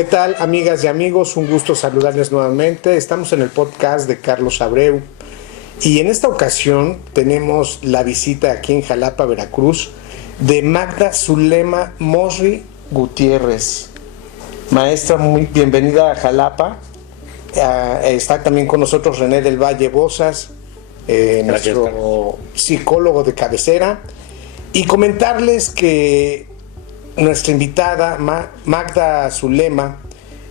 ¿Qué tal, amigas y amigos? Un gusto saludarles nuevamente. Estamos en el podcast de Carlos Abreu y en esta ocasión tenemos la visita aquí en Jalapa, Veracruz, de Magda Zulema Mosri Gutiérrez. Maestra, muy bienvenida a Jalapa. Está también con nosotros René del Valle Bozas, nuestro psicólogo de cabecera. Y comentarles que nuestra invitada, Magda Zulema,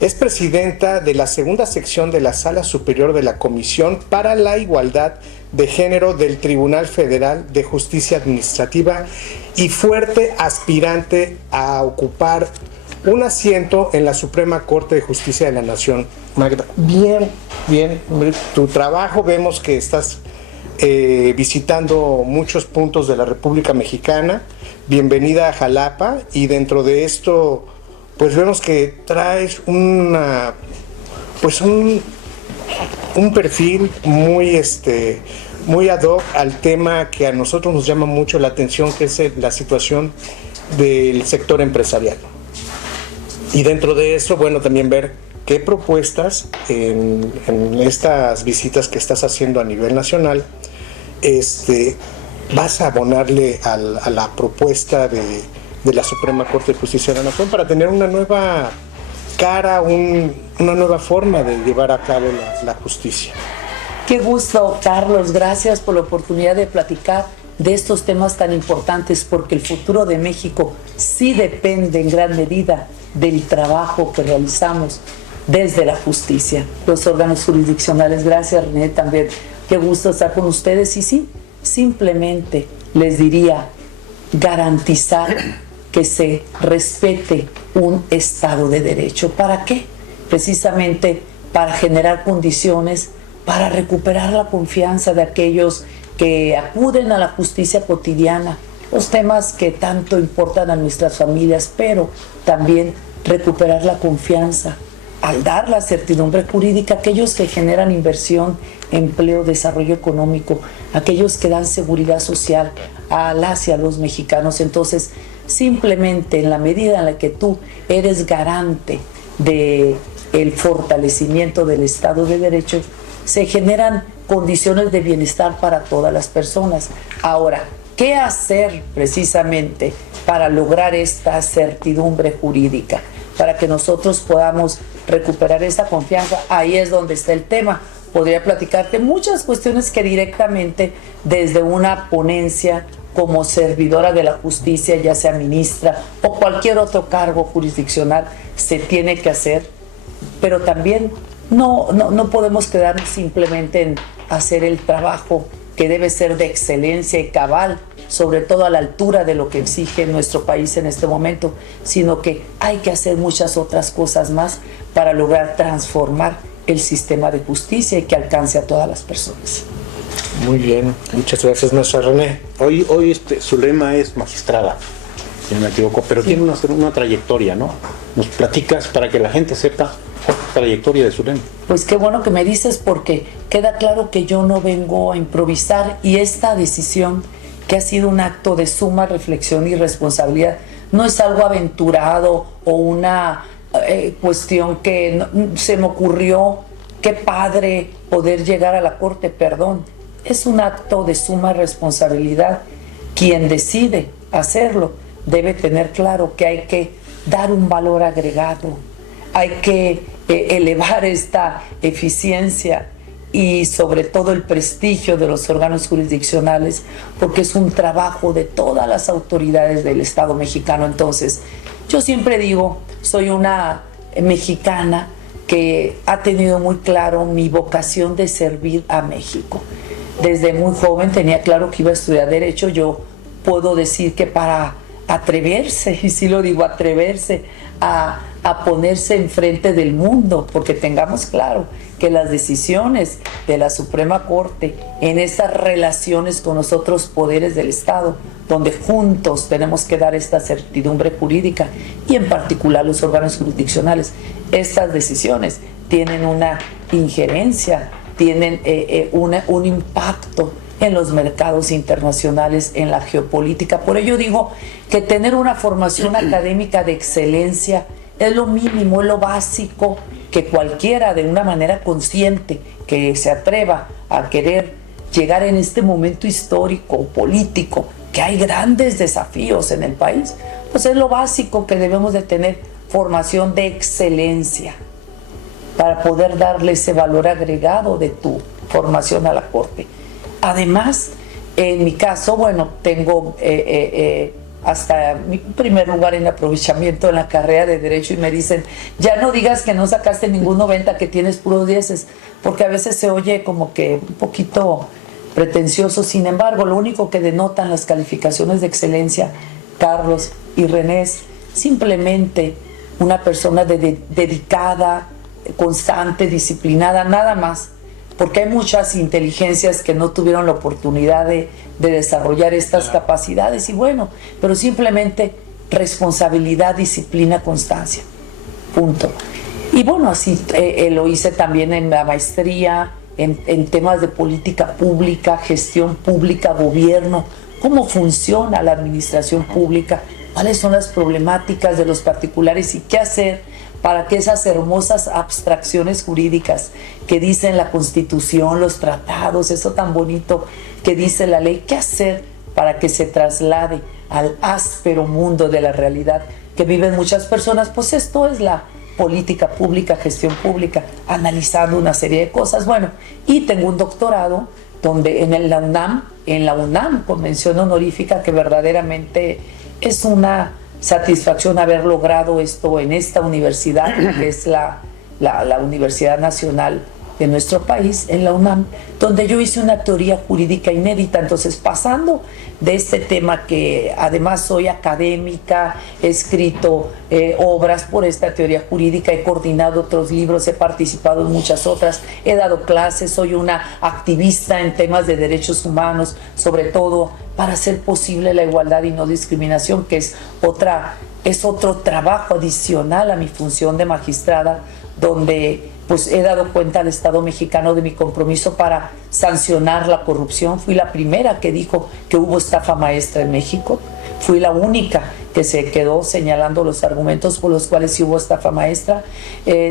es presidenta de la segunda sección de la Sala Superior de la Comisión para la Igualdad de Género del Tribunal Federal de Justicia Administrativa y fuerte aspirante a ocupar un asiento en la Suprema Corte de Justicia de la Nación. Magda, bien, tu trabajo, vemos que estás visitando muchos puntos de la República Mexicana. Bienvenida a Jalapa, y dentro de esto pues vemos que traes un perfil muy ad hoc al tema que a nosotros nos llama mucho la atención, que es la situación del sector empresarial. Y dentro de eso, bueno, también ver qué propuestas en estas visitas que estás haciendo a nivel nacional vas a abonarle a la propuesta de la Suprema Corte de Justicia de la Nación para tener una nueva cara, una nueva forma de llevar a cabo la justicia. Qué gusto, Carlos. Gracias por la oportunidad de platicar de estos temas tan importantes, porque el futuro de México sí depende en gran medida del trabajo que realizamos desde la justicia, los órganos jurisdiccionales. Gracias, René, también. Qué gusto estar con ustedes. Y sí, simplemente les diría garantizar que se respete un Estado de Derecho. ¿Para qué? Precisamente para generar condiciones para recuperar la confianza de aquellos que acuden a la justicia cotidiana, los temas que tanto importan a nuestras familias, pero también recuperar la confianza al dar la certidumbre jurídica a aquellos que generan inversión, empleo, desarrollo económico, aquellos que dan seguridad social a las y a los mexicanos. Entonces, simplemente en la medida en la que tú eres garante del fortalecimiento del Estado de Derecho, se generan condiciones de bienestar para todas las personas. Ahora, ¿qué hacer precisamente para lograr esta certidumbre jurídica? Para que nosotros podamos recuperar esa confianza. Ahí es donde está el tema. Podría platicarte muchas cuestiones que directamente desde una ponencia como servidora de la justicia, ya sea ministra o cualquier otro cargo jurisdiccional, se tiene que hacer, pero también no podemos quedarnos simplemente en hacer el trabajo que debe ser de excelencia y cabal, sobre todo a la altura de lo que exige nuestro país en este momento, sino que hay que hacer muchas otras cosas más para lograr transformar el sistema de justicia y que alcance a todas las personas. Muy bien, muchas gracias, maestra René. Hoy Zulema es magistrada, si no me equivoco, pero sí, tiene una trayectoria, ¿no? Nos platicas para que la gente sepa la trayectoria de Zulema. Pues qué bueno que me dices, porque queda claro que yo no vengo a improvisar, y esta decisión, que ha sido un acto de suma reflexión y responsabilidad, no es algo aventurado o una cuestión que se me ocurrió, qué padre poder llegar a la Corte, perdón. Es un acto de suma responsabilidad. Quien decide hacerlo debe tener claro que hay que dar un valor agregado, hay que elevar esta eficiencia y sobre todo el prestigio de los órganos jurisdiccionales, porque es un trabajo de todas las autoridades del Estado mexicano. Entonces, yo siempre digo, soy una mexicana que ha tenido muy claro mi vocación de servir a México. Desde muy joven tenía claro que iba a estudiar Derecho. Yo puedo decir que para atreverse, y sí lo digo, atreverse a ponerse enfrente del mundo, porque tengamos claro que las decisiones de la Suprema Corte en estas relaciones con los otros poderes del Estado, donde juntos tenemos que dar esta certidumbre jurídica, y en particular los órganos jurisdiccionales, estas decisiones tienen una injerencia, tienen un impacto en los mercados internacionales, en la geopolítica. Por ello digo que tener una formación académica de excelencia es lo mínimo, es lo básico que cualquiera de una manera consciente que se atreva a querer llegar en este momento histórico, político, que hay grandes desafíos en el país, pues es lo básico que debemos de tener, formación de excelencia, para poder darle ese valor agregado de tu formación a la Corte. Además, en mi caso, bueno, tengo hasta mi primer lugar en aprovechamiento en la carrera de Derecho y me dicen, ya no digas que no sacaste ningún 90, que tienes puros 10, porque a veces se oye como que un poquito pretencioso. Sin embargo, lo único que denotan las calificaciones de excelencia, Carlos y René, es simplemente una persona dedicada, constante, disciplinada, nada más, porque hay muchas inteligencias que no tuvieron la oportunidad de desarrollar estas capacidades, y bueno, pero simplemente responsabilidad, disciplina, constancia, punto. Y bueno, así lo hice también en la maestría, en temas de política pública, gestión pública, gobierno, cómo funciona la administración pública, cuáles son las problemáticas de los particulares y qué hacer para que esas hermosas abstracciones jurídicas que dicen la Constitución, los tratados, eso tan bonito que dice la ley, qué hacer para que se traslade al áspero mundo de la realidad que viven muchas personas. Pues esto es la política pública, gestión pública, analizando una serie de cosas. Bueno, y tengo un doctorado donde en la UNAM, con mención honorífica, que verdaderamente es una satisfacción haber logrado esto en esta universidad, que es la Universidad Nacional de nuestro país, en la UNAM, donde yo hice una teoría jurídica inédita. Entonces, pasando de este tema, que además soy académica, he escrito obras por esta teoría jurídica, he coordinado otros libros, he participado en muchas otras, he dado clases, soy una activista en temas de derechos humanos, sobre todo para hacer posible la igualdad y no discriminación, que es otro trabajo adicional a mi función de magistrada, donde pues he dado cuenta al Estado mexicano de mi compromiso para sancionar la corrupción. Fui la primera que dijo que hubo estafa maestra en México. Fui la única que se quedó señalando los argumentos por los cuales sí hubo estafa maestra.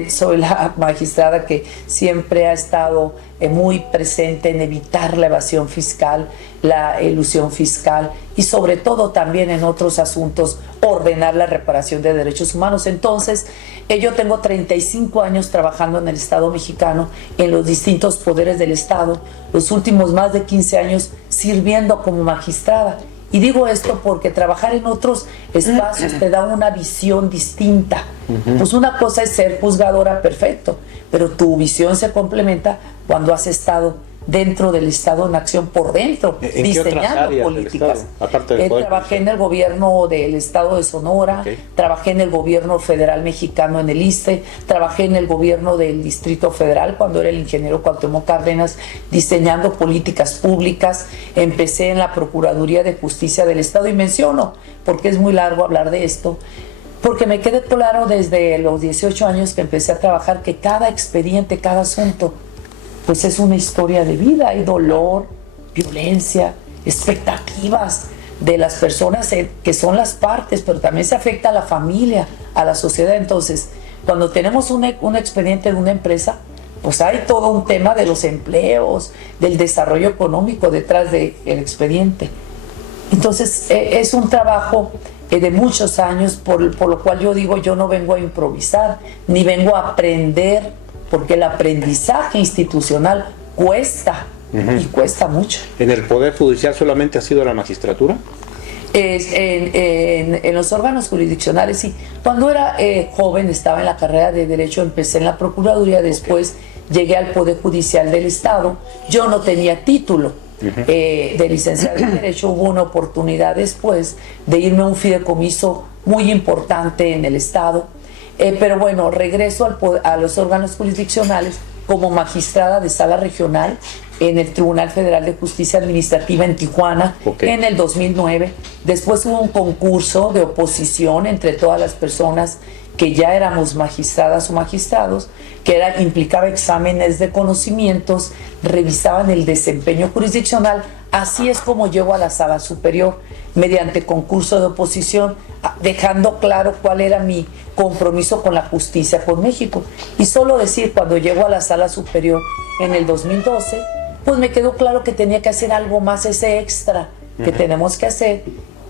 Soy la magistrada que siempre ha estado muy presente en evitar la evasión fiscal, la elusión fiscal y sobre todo también en otros asuntos ordenar la reparación de derechos humanos. Entonces, yo tengo 35 años trabajando en el Estado mexicano, en los distintos poderes del Estado, los últimos más de 15 años sirviendo como magistrada. Y digo esto porque trabajar en otros espacios te da una visión distinta. Pues una cosa es ser juzgadora, perfecto, pero tu visión se complementa cuando has estado dentro del Estado en acción por dentro, ¿En diseñando políticas. Aparte del Trabajé en el gobierno del Estado de Sonora, trabajé en el gobierno federal mexicano en el ISSSTE, trabajé en el gobierno del Distrito Federal cuando era el ingeniero Cuauhtémoc Cárdenas diseñando políticas públicas, empecé en la Procuraduría de Justicia del Estado, y menciono, porque es muy largo hablar de esto, porque me quedé claro desde los 18 años que empecé a trabajar que cada expediente, cada asunto, pues es una historia de vida. Hay dolor, violencia, expectativas de las personas que son las partes, pero también se afecta a la familia, a la sociedad. Entonces, cuando tenemos un expediente de una empresa, pues hay todo un tema de los empleos, del desarrollo económico detrás del expediente. Entonces, es un trabajo de muchos años, por lo cual yo digo, yo no vengo a improvisar, ni vengo a aprender, porque el aprendizaje institucional cuesta, y cuesta mucho. ¿En el Poder Judicial solamente ha sido la magistratura? En los órganos jurisdiccionales, sí. Cuando era joven, estaba en la carrera de Derecho, empecé en la Procuraduría, después llegué al Poder Judicial del Estado. Yo no tenía título de licenciado en Derecho. Hubo una oportunidad después de irme a un fideicomiso muy importante en el Estado. Pero bueno, regreso a los órganos jurisdiccionales como magistrada de sala regional en el Tribunal Federal de Justicia Administrativa en Tijuana en el 2009. Después hubo un concurso de oposición entre todas las personas que ya éramos magistradas o magistrados, que implicaba exámenes de conocimientos, revisaban el desempeño jurisdiccional Así es como llego a la sala superior, mediante concurso de oposición, dejando claro cuál era mi compromiso con la justicia por México. Y solo decir, cuando llego a la sala superior en el 2012, pues me quedó claro que tenía que hacer algo más, ese extra que tenemos que hacer,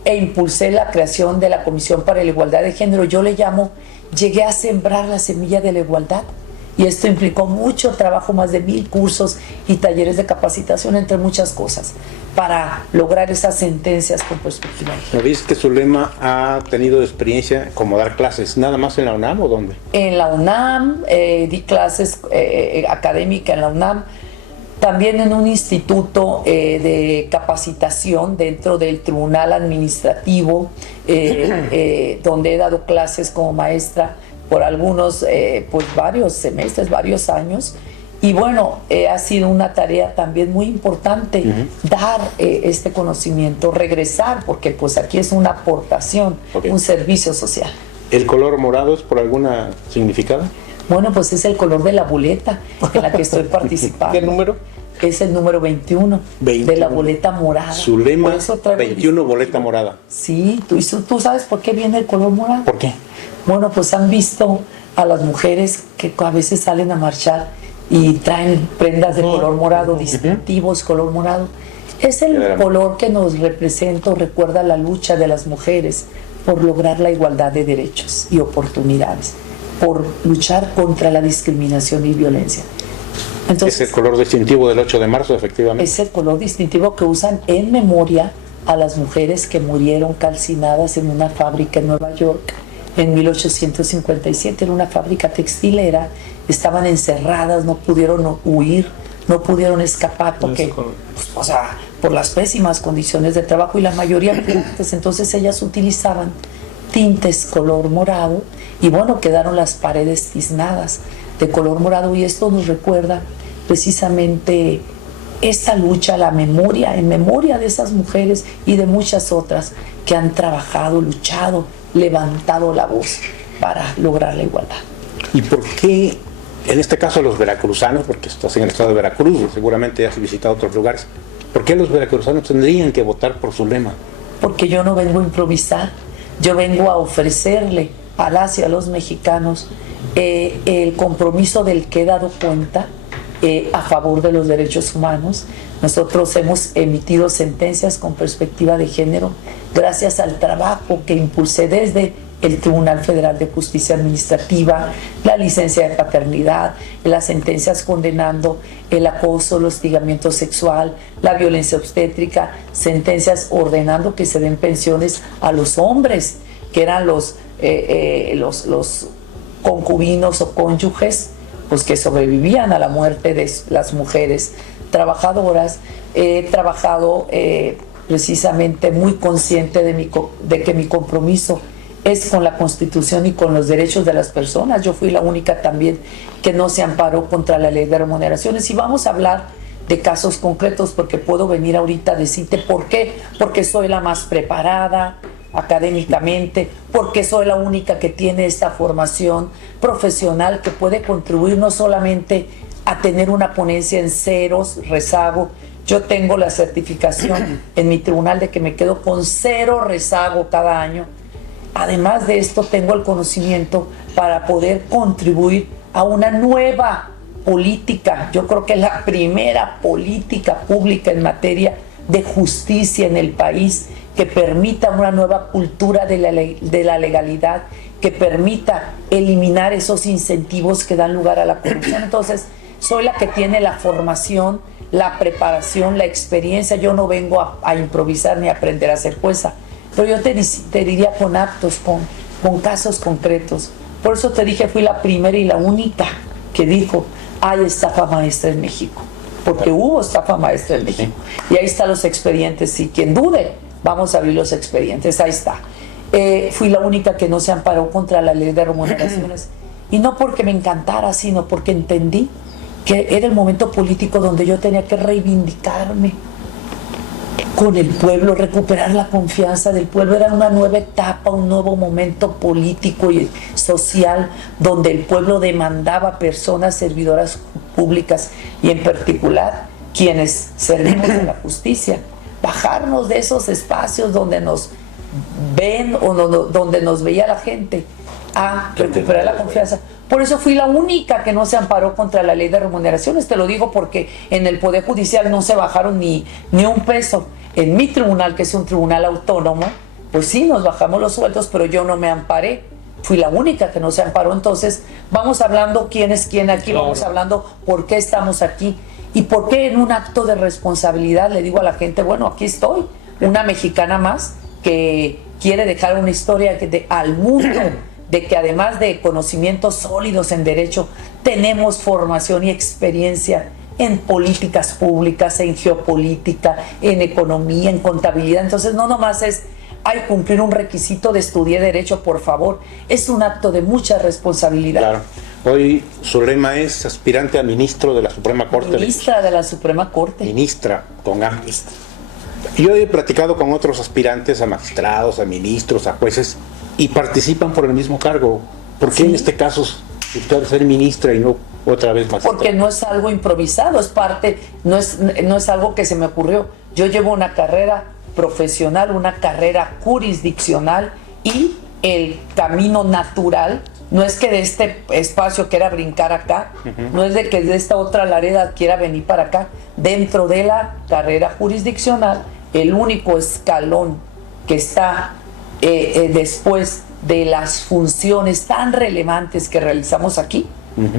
e impulsé la creación de la Comisión para la Igualdad de Género. Yo le llamo, llegué a sembrar la semilla de la igualdad. Y esto implicó mucho trabajo, más de 1000 cursos y talleres de capacitación, entre muchas cosas, para lograr esas sentencias con perspectiva. ¿No dices que Zulema ha tenido experiencia como dar clases, nada más en la UNAM o dónde? En la UNAM, di clases académicas en la UNAM, también en un instituto de capacitación dentro del Tribunal Administrativo, donde he dado clases como maestra por algunos, pues varios semestres, varios años. Y bueno, ha sido una tarea también muy importante dar este conocimiento, regresar, porque pues aquí es una aportación, un servicio social. ¿El color morado es por alguna significado? Bueno, pues es el color de la boleta en la que estoy participando. ¿Qué número? Es el número 21, de la boleta morada. Zulema 21, boleta morada. Sí, ¿tú sabes por qué viene el color morado? ¿Por qué? Bueno, pues han visto a las mujeres que a veces salen a marchar y traen prendas de color morado, distintivos, color morado. Es el color que nos representa, recuerda la lucha de las mujeres por lograr la igualdad de derechos y oportunidades, por luchar contra la discriminación y violencia. Entonces, es el color distintivo del 8 de marzo, efectivamente. Es el color distintivo que usan en memoria a las mujeres que murieron calcinadas en una fábrica en Nueva York en 1857, en una fábrica textilera. Estaban encerradas, no pudieron huir, no pudieron escapar porque, pues, o sea, por las pésimas condiciones de trabajo, y la mayoría migrantes. Entonces ellas utilizaban tintes color morado y bueno, quedaron las paredes tiznadas de color morado, y esto nos recuerda precisamente esta lucha, la memoria, en memoria de esas mujeres y de muchas otras que han trabajado, luchado, levantado la voz para lograr la igualdad. ¿Y por qué, en este caso, los veracruzanos, porque estás en el estado de Veracruz, seguramente has visitado otros lugares, por qué los veracruzanos tendrían que votar por Zulema? Porque yo no vengo a improvisar, yo vengo a ofrecerle a las y a los mexicanos el compromiso del que he dado cuenta a favor de los derechos humanos. Nosotros hemos emitido sentencias con perspectiva de género gracias al trabajo que impulsé desde el Tribunal Federal de Justicia Administrativa, la licencia de paternidad, las sentencias condenando el acoso, el hostigamiento sexual, la violencia obstétrica, sentencias ordenando que se den pensiones a los hombres, que eran los concubinos o cónyuges, pues que sobrevivían a la muerte de las mujeres trabajadoras. He trabajado precisamente muy consciente de que mi compromiso es con la Constitución y con los derechos de las personas. Yo fui la única también que no se amparó contra la ley de remuneraciones, y vamos a hablar de casos concretos, porque puedo venir ahorita a decirte por qué. Porque soy la más preparada académicamente, porque soy la única que tiene esta formación profesional que puede contribuir no solamente a tener una ponencia en ceros, rezago. Yo tengo la certificación en mi tribunal de que me quedo con 0 rezago cada año. Además de esto, tengo el conocimiento para poder contribuir a una nueva política. Yo creo que es la primera política pública en materia de justicia en el país, que permita una nueva cultura de la legalidad, que permita eliminar esos incentivos que dan lugar a la corrupción. Entonces, soy la que tiene la formación, la preparación, la experiencia. Yo no vengo a improvisar ni a aprender a ser jueza, pero yo te diría con actos, con casos concretos. Por eso te dije, fui la primera y la única que dijo, hay estafa maestra en México, porque hubo estafa maestra en México. Y ahí están los expedientes, y quien dude, vamos a abrir los expedientes, ahí está. Fui la única que no se amparó contra la ley de remuneraciones, y no porque me encantara, sino porque entendí que era el momento político donde yo tenía que reivindicarme con el pueblo, recuperar la confianza del pueblo. Era una nueva etapa, un nuevo momento político y social, donde el pueblo demandaba personas servidoras públicas, y en particular quienes servimos a la justicia, bajarnos de esos espacios donde nos ven o donde nos veía la gente, a recuperar la confianza. Por eso fui la única que no se amparó contra la ley de remuneraciones. Te lo digo porque en el Poder Judicial no se bajaron ni un peso. En mi tribunal, que es un tribunal autónomo, pues sí, nos bajamos los sueldos, pero yo no me amparé. Fui la única que no se amparó. Entonces, vamos hablando quién es quién aquí, claro. Vamos hablando por qué estamos aquí. Y por qué en un acto de responsabilidad le digo a la gente, bueno, aquí estoy, una mexicana más que quiere dejar una historia al mundo, de que además de conocimientos sólidos en derecho, tenemos formación y experiencia en políticas públicas, en geopolítica, en economía, en contabilidad. Entonces no nomás es, hay cumplir un requisito de estudiar derecho, por favor, es un acto de mucha responsabilidad. Claro. Hoy Zulema es aspirante a ministro de la Suprema Corte. Ministra de la Suprema Corte. Ministra, con A. Yo he platicado con otros aspirantes a magistrados, a ministros, a jueces, y participan por el mismo cargo. ¿Por qué en este caso usted ser ministra y no otra vez magistrada? Porque no es algo improvisado, es parte, no es algo que se me ocurrió. Yo llevo una carrera profesional, una carrera jurisdiccional, y el camino natural no es que de este espacio quiera brincar acá, no es de que de esta otra Lareda quiera venir para acá. Dentro de la carrera jurisdiccional, el único escalón que está después de las funciones tan relevantes que realizamos aquí,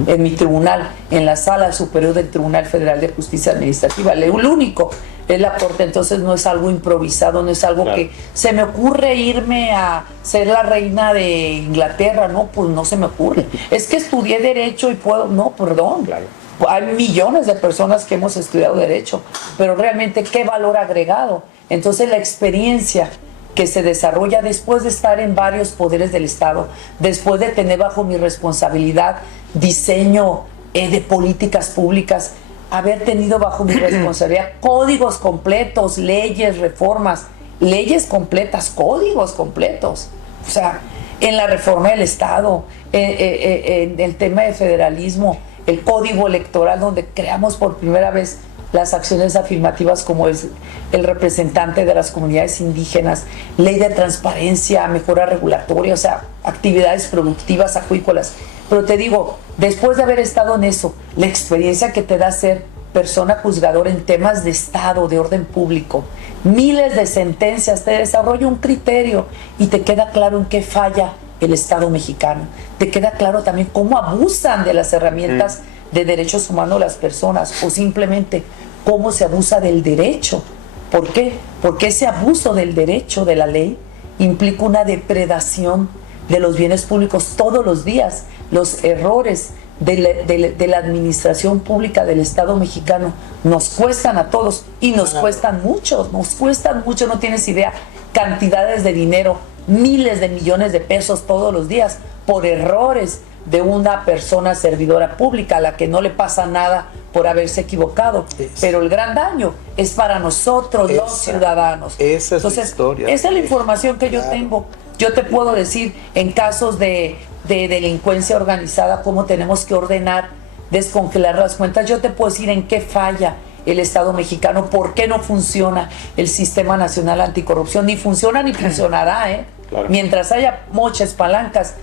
en mi tribunal, en la Sala Superior del Tribunal Federal de Justicia Administrativa, el único es la Corte. Entonces no es algo improvisado, no es algo que se me ocurre irme a ser la reina de Inglaterra, no, pues no se me ocurre. Es que estudié Derecho y puedo, no, perdón. Claro. Hay millones de personas que hemos estudiado Derecho, pero realmente, ¿qué valor agregado? Entonces la experiencia que se desarrolla después de estar en varios poderes del Estado, después de tener bajo mi responsabilidad diseño de políticas públicas, haber tenido bajo mi responsabilidad códigos completos, leyes, reformas, leyes completas, códigos completos. O sea, en la reforma del Estado, en el tema de federalismo, el código electoral, donde creamos por primera vez las acciones afirmativas como es el representante de las comunidades indígenas, ley de transparencia, mejora regulatoria, o sea, actividades productivas acuícolas. Pero te digo, después de haber estado en eso, la experiencia que te da ser persona juzgadora en temas de Estado, de orden público, miles de sentencias, te desarrolla un criterio y te queda claro en qué falla el Estado mexicano. Te queda claro también cómo abusan de las herramientas de derechos humanos las personas, o simplemente cómo se abusa del derecho. ¿Por qué? Porque ese abuso del derecho, de la ley, implica una depredación de los bienes públicos todos los días. Los errores de la administración pública del Estado mexicano nos cuestan a todos, y nos cuestan mucho, no tienes idea, cantidades de dinero, miles de millones de pesos todos los días, por errores de una persona servidora pública a la que no le pasa nada por haberse equivocado, pero el gran daño es para nosotros, los ciudadanos. Esa es Entonces, la historia. Esa es la información que yo tengo. Yo te puedo decir en casos de delincuencia organizada cómo tenemos que ordenar, descongelar las cuentas. Yo te puedo decir en qué falla el Estado mexicano, por qué no funciona el Sistema Nacional Anticorrupción, ni funciona ni funcionará, Claro. Mientras haya muchas palancas,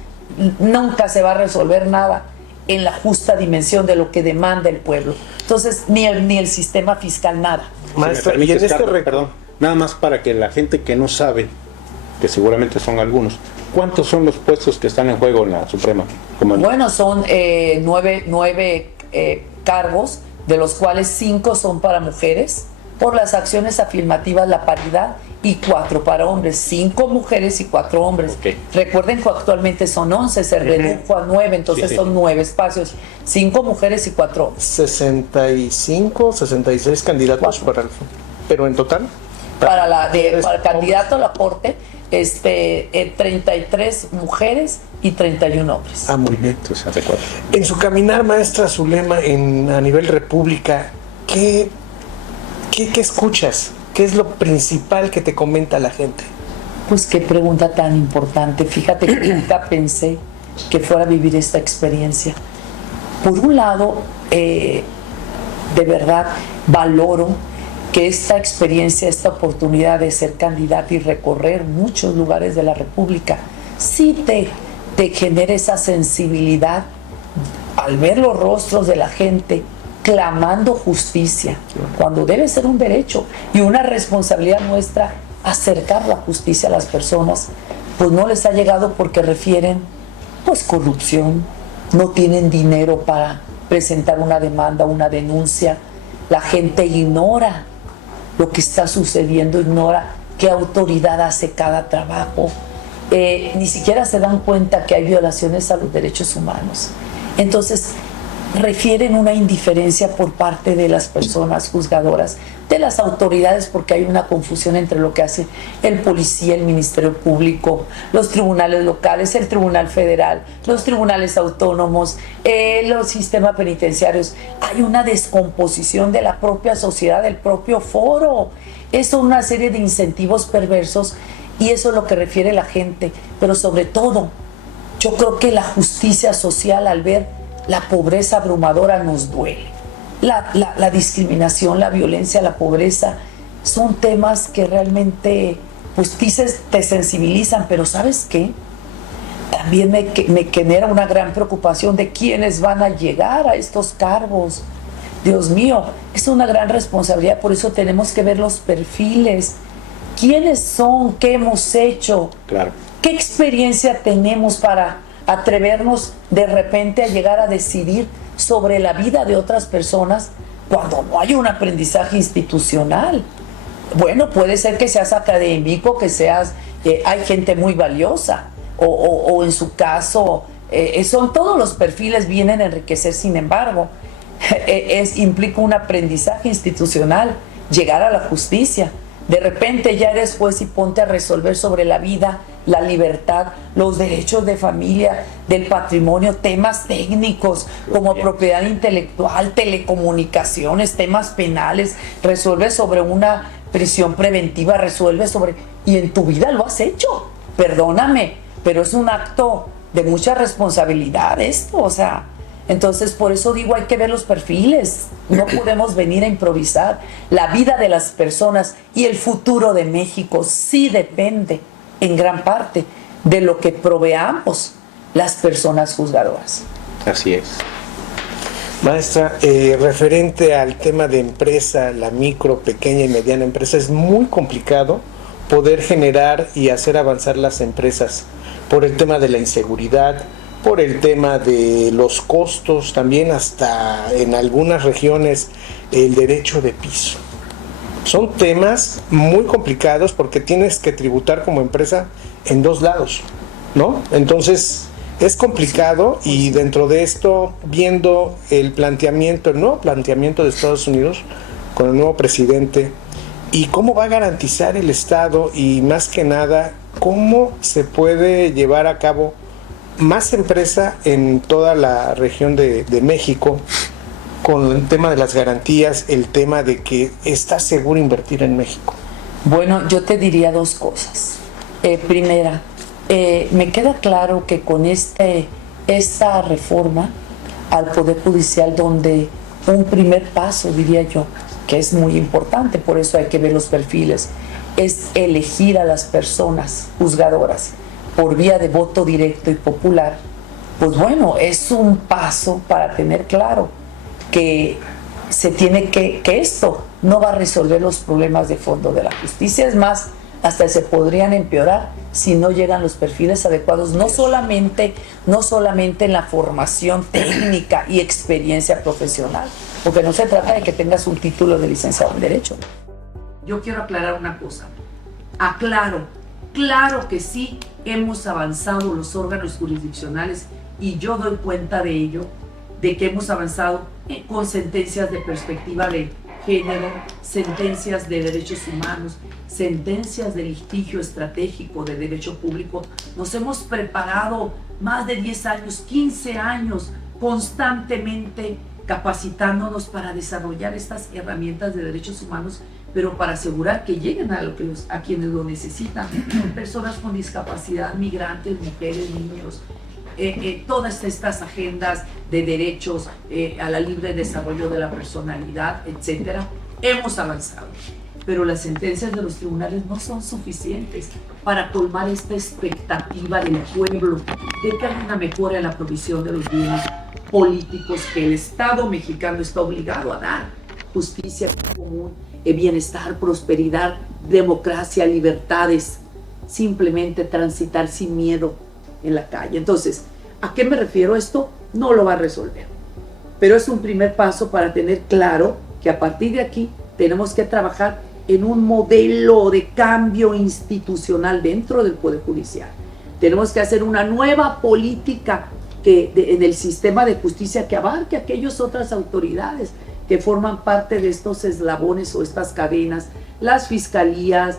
nunca se va a resolver nada en la justa dimensión de lo que demanda el pueblo. Entonces, ni el sistema fiscal, nada. Maestra, si me permites, perdón, nada más para que la gente que no sabe, que seguramente son algunos, ¿cuántos son los puestos que están en juego en la Suprema? Bueno, son 9 cargos, de los cuales 5 son para mujeres, por las acciones afirmativas, la paridad, y 4 para hombres, 5 mujeres y 4 hombres. Okay. Recuerden que actualmente son 11, se redujo a 9, entonces son 9 espacios, 5 mujeres y 4 hombres. 65, 66 candidatos para el, pero en total. Para el candidato a la Corte, 33 mujeres y 31 hombres. Muy bien. En su caminar, maestra Zulema, a nivel república, ¿qué escuchas? ¿Qué es lo principal que te comenta la gente? Pues qué pregunta tan importante. Fíjate que nunca pensé que fuera a vivir esta experiencia. Por un lado, de verdad valoro que esta experiencia, esta oportunidad de ser candidata y recorrer muchos lugares de la República, sí te genera esa sensibilidad al ver los rostros de la gente clamando justicia, cuando debe ser un derecho y una responsabilidad nuestra acercar la justicia a las personas, pues no les ha llegado porque refieren pues corrupción, no tienen dinero para presentar una demanda, una denuncia, la gente ignora lo que está sucediendo, ignora qué autoridad hace cada trabajo, ni siquiera se dan cuenta que hay violaciones a los derechos humanos. Entonces, refieren una indiferencia por parte de las personas juzgadoras, de las autoridades, porque hay una confusión entre lo que hace el policía, el Ministerio Público, los tribunales locales, el Tribunal Federal, los tribunales autónomos, los sistemas penitenciarios. Hay una descomposición de la propia sociedad, del propio foro. Es una serie de incentivos perversos y eso es lo que refiere la gente. Pero sobre todo, yo creo que la justicia social, al ver la pobreza abrumadora, nos duele. La discriminación, la violencia, la pobreza, son temas que realmente, pues dices, te sensibilizan, pero ¿sabes qué? También me genera una gran preocupación de quiénes van a llegar a estos cargos. Dios mío, es una gran responsabilidad, por eso tenemos que ver los perfiles. ¿Quiénes son? ¿Qué hemos hecho? Claro. ¿Qué experiencia tenemos para atrevernos de repente a llegar a decidir sobre la vida de otras personas cuando no hay un aprendizaje institucional? Bueno, puede ser que seas académico, que seas, hay gente muy valiosa, o en su caso, son todos los perfiles vienen a enriquecer. Sin embargo, implica un aprendizaje institucional, llegar a la justicia. De repente ya eres juez y ponte a resolver sobre la vida, la libertad, los derechos de familia, del patrimonio, temas técnicos como propiedad intelectual, telecomunicaciones, temas penales, resuelve sobre una prisión preventiva, resuelve sobre... Y en tu vida lo has hecho, perdóname, pero es un acto de mucha responsabilidad esto, o sea... Entonces, por eso digo, hay que ver los perfiles. No podemos venir a improvisar. La vida de las personas y el futuro de México sí depende, en gran parte, de lo que proveamos las personas juzgadoras. Así es. Maestra, referente al tema de empresa, la micro, pequeña y mediana empresa, es muy complicado poder generar y hacer avanzar las empresas por el tema de la inseguridad, por el tema de los costos, también hasta en algunas regiones el derecho de piso. Son temas muy complicados porque tienes que tributar como empresa en dos lados, ¿no? Entonces es complicado y dentro de esto, viendo el nuevo planteamiento de Estados Unidos con el nuevo presidente y cómo va a garantizar el Estado y más que nada, cómo se puede llevar a cabo más empresa en toda la región de México, con el tema de las garantías, el tema de que está seguro invertir en México. Bueno, yo te diría dos cosas. Primera, me queda claro que con esta reforma al Poder Judicial, donde un primer paso, diría yo, que es muy importante, por eso hay que ver los perfiles, es elegir a las personas juzgadoras por vía de voto directo y popular, pues bueno, es un paso para tener claro que se tiene que esto no va a resolver los problemas de fondo de la justicia. Es más, hasta se podrían empeorar si no llegan los perfiles adecuados, no solamente en la formación técnica y experiencia profesional, porque no se trata de que tengas un título de licenciado en Derecho. Yo quiero aclarar una cosa. Claro que sí, hemos avanzado los órganos jurisdiccionales y yo doy cuenta de ello, de que hemos avanzado con sentencias de perspectiva de género, sentencias de derechos humanos, sentencias de litigio estratégico de derecho público. Nos hemos preparado más de 10 años, 15 años, constantemente capacitándonos para desarrollar estas herramientas de derechos humanos, pero para asegurar que lleguen a quienes lo necesitan, personas con discapacidad, migrantes, mujeres, niños. todas estas agendas de derechos a la libre desarrollo de la personalidad, etcétera, hemos avanzado. Pero las sentencias de los tribunales no son suficientes para colmar esta expectativa del pueblo de que haya una mejora en la provisión de los bienes políticos que el Estado mexicano está obligado a dar: justicia común, bienestar, prosperidad, democracia, libertades, simplemente transitar sin miedo en la calle. Entonces, ¿a qué me refiero? Esto no lo va a resolver, pero es un primer paso para tener claro que a partir de aquí tenemos que trabajar en un modelo de cambio institucional dentro del Poder Judicial. Tenemos que hacer una nueva política en el sistema de justicia que abarque a aquellas otras autoridades que forman parte de estos eslabones o estas cadenas: las fiscalías,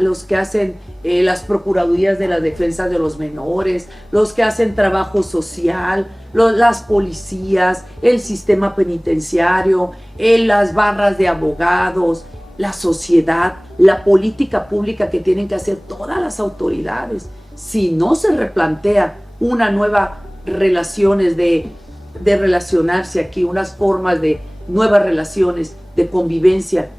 los que hacen las procuradurías de la defensa de los menores, los que hacen trabajo social, las policías, el sistema penitenciario, las barras de abogados, la sociedad, la política pública que tienen que hacer todas las autoridades. Si no se replantea una nueva relaciones de relacionarse aquí, unas formas de nuevas relaciones de convivencia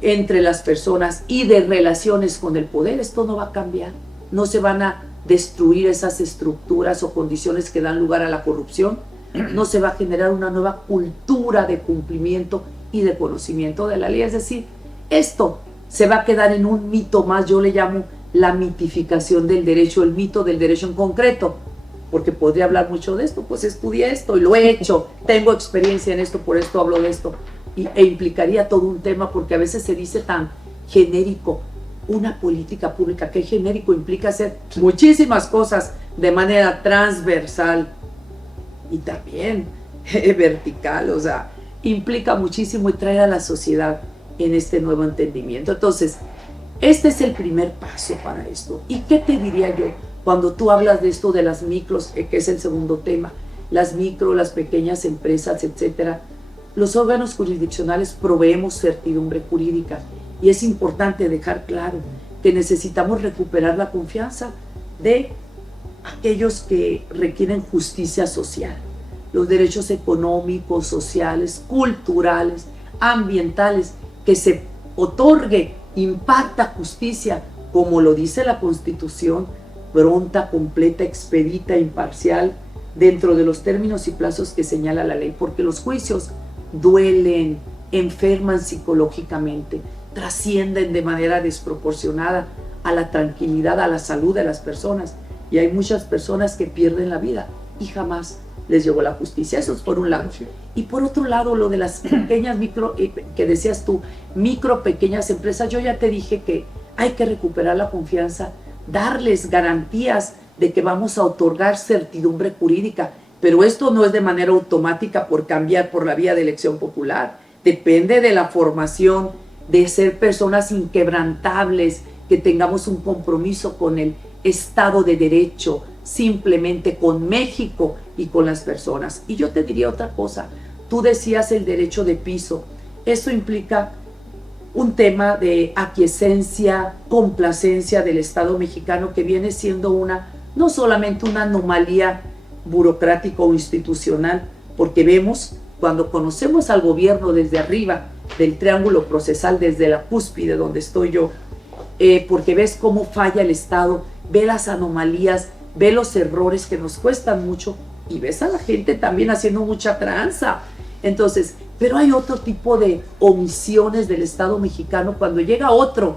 entre las personas y de relaciones con el poder, esto no va a cambiar. No se van a destruir esas estructuras o condiciones que dan lugar a la corrupción. No se va a generar una nueva cultura de cumplimiento y de conocimiento de la ley. Es decir, esto se va a quedar en un mito más. Yo le llamo la mitificación del derecho, el mito del derecho en concreto, porque podría hablar mucho de esto. Pues estudié esto y lo he hecho, tengo experiencia en esto, por esto hablo de esto, e implicaría todo un tema, porque a veces se dice tan genérico una política pública. Que genérico implica hacer muchísimas cosas de manera transversal y también vertical, o sea, implica muchísimo y trae a la sociedad en este nuevo entendimiento. Entonces, este es el primer paso para esto. ¿Y qué te diría yo cuando tú hablas de esto de las micros, que es el segundo tema? Las micro, las pequeñas empresas, etcétera. Los órganos jurisdiccionales proveemos certidumbre jurídica y es importante dejar claro que necesitamos recuperar la confianza de aquellos que requieren justicia social, los derechos económicos, sociales, culturales, ambientales, que se otorgue, imparta justicia, como lo dice la Constitución, pronta, completa, expedita, imparcial, dentro de los términos y plazos que señala la ley, porque los juicios duelen, enferman psicológicamente, trascienden de manera desproporcionada a la tranquilidad, a la salud de las personas, y hay muchas personas que pierden la vida y jamás les llegó la justicia. Eso es por un lado. Y por otro lado, lo de las pequeñas micro, que decías tú, micro, pequeñas empresas, yo ya te dije que hay que recuperar la confianza, darles garantías de que vamos a otorgar certidumbre jurídica, pero esto no es de manera automática por cambiar por la vía de elección popular. Depende de la formación, de ser personas inquebrantables, que tengamos un compromiso con el Estado de Derecho, simplemente con México y con las personas. Y yo te diría otra cosa. Tú decías el derecho de piso. Eso implica un tema de aquiescencia, complacencia del Estado mexicano, que viene siendo no solamente una anomalía burocrática o institucional, porque vemos, cuando conocemos al gobierno desde arriba del triángulo procesal, desde la cúspide donde estoy yo, porque ves cómo falla el Estado, ve las anomalías, ve los errores que nos cuestan mucho, y ves a la gente también haciendo mucha tranza. Entonces, pero hay otro tipo de omisiones del Estado mexicano. Cuando llega otro,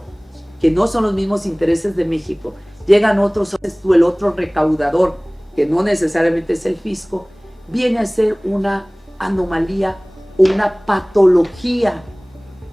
que no son los mismos intereses de México, llegan otros, tú el otro recaudador, que no necesariamente es el fisco, viene a ser una anomalía o una patología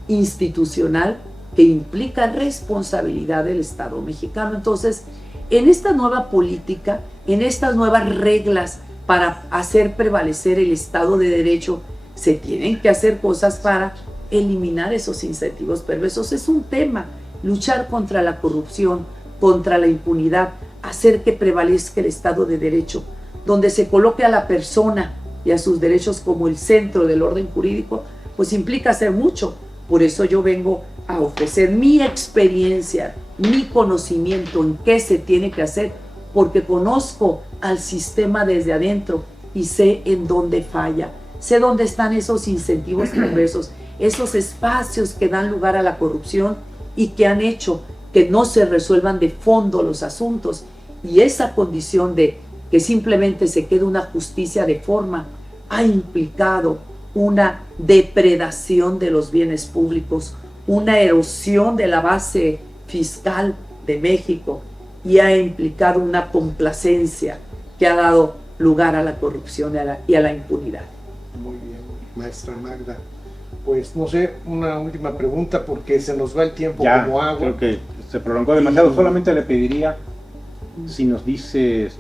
institucional que implica responsabilidad del Estado mexicano. Entonces, en esta nueva política, en estas nuevas reglas para hacer prevalecer el Estado de Derecho, se tienen que hacer cosas para eliminar esos incentivos perversos. Es un tema, luchar contra la corrupción, contra la impunidad, hacer que prevalezca el Estado de Derecho, donde se coloque a la persona y a sus derechos como el centro del orden jurídico, pues implica hacer mucho. Por eso yo vengo a ofrecer mi experiencia, mi conocimiento en qué se tiene que hacer porque conozco al sistema desde adentro y sé en dónde falla. Sé dónde están esos incentivos perversos, esos espacios que dan lugar a la corrupción y que han hecho que no se resuelvan de fondo los asuntos. Y esa condición de que simplemente se quede una justicia de forma ha implicado una depredación de los bienes públicos, una erosión de la base fiscal de México y ha implicado una complacencia que ha dado lugar a la corrupción y a la impunidad. Muy bien, maestra Magda. Pues no sé, una última pregunta porque se nos va el tiempo Ya, como agua. creo que se prolongó demasiado. Solamente le pediría si nos dice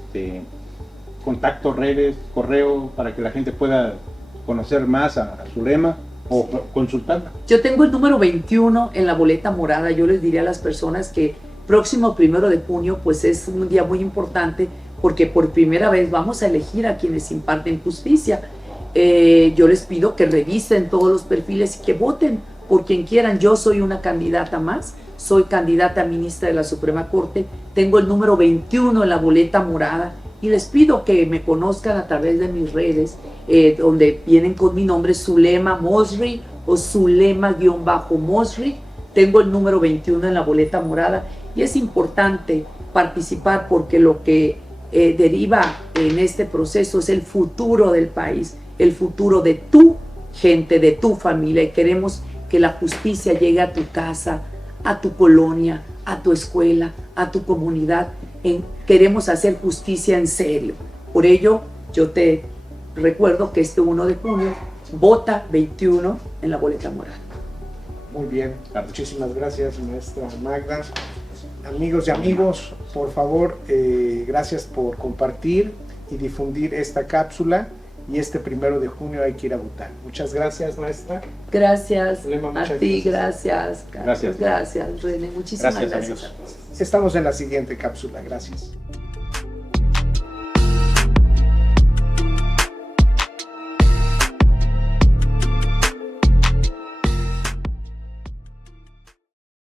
contacto, redes, correo, para que la gente pueda conocer más a Zulema o consultarla. Yo tengo el número 21 en la boleta morada. Yo les diría a las personas que próximo 1 de junio pues es un día muy importante porque por primera vez vamos a elegir a quienes imparten justicia. Yo les pido que revisen todos los perfiles y que voten por quien quieran. Yo soy una candidata más, soy candidata a ministra de la Suprema Corte, tengo el número 21 en la boleta morada y les pido que me conozcan a través de mis redes, donde vienen con mi nombre Zulema Mosri o Zulema-Mosri. Tengo el número 21 en la boleta morada y es importante participar porque lo que deriva en este proceso es el futuro del país, el futuro de tu gente, de tu familia, y queremos que la justicia llegue a tu casa, a tu colonia, a tu escuela, a tu comunidad. Queremos hacer justicia en serio. Por ello, yo te recuerdo que este 1 de junio vota 21 en la boleta morada. Muy bien, muchísimas gracias, maestra Magda. Amigos y amigos, por favor, gracias por compartir y difundir esta cápsula. Y este 1 de junio hay que ir a votar. Muchas gracias, maestra. Gracias Zulema, a ti, gracias. Gracias. Gracias, René. Muchísimas gracias. Amigos. Estamos en la siguiente cápsula. Gracias.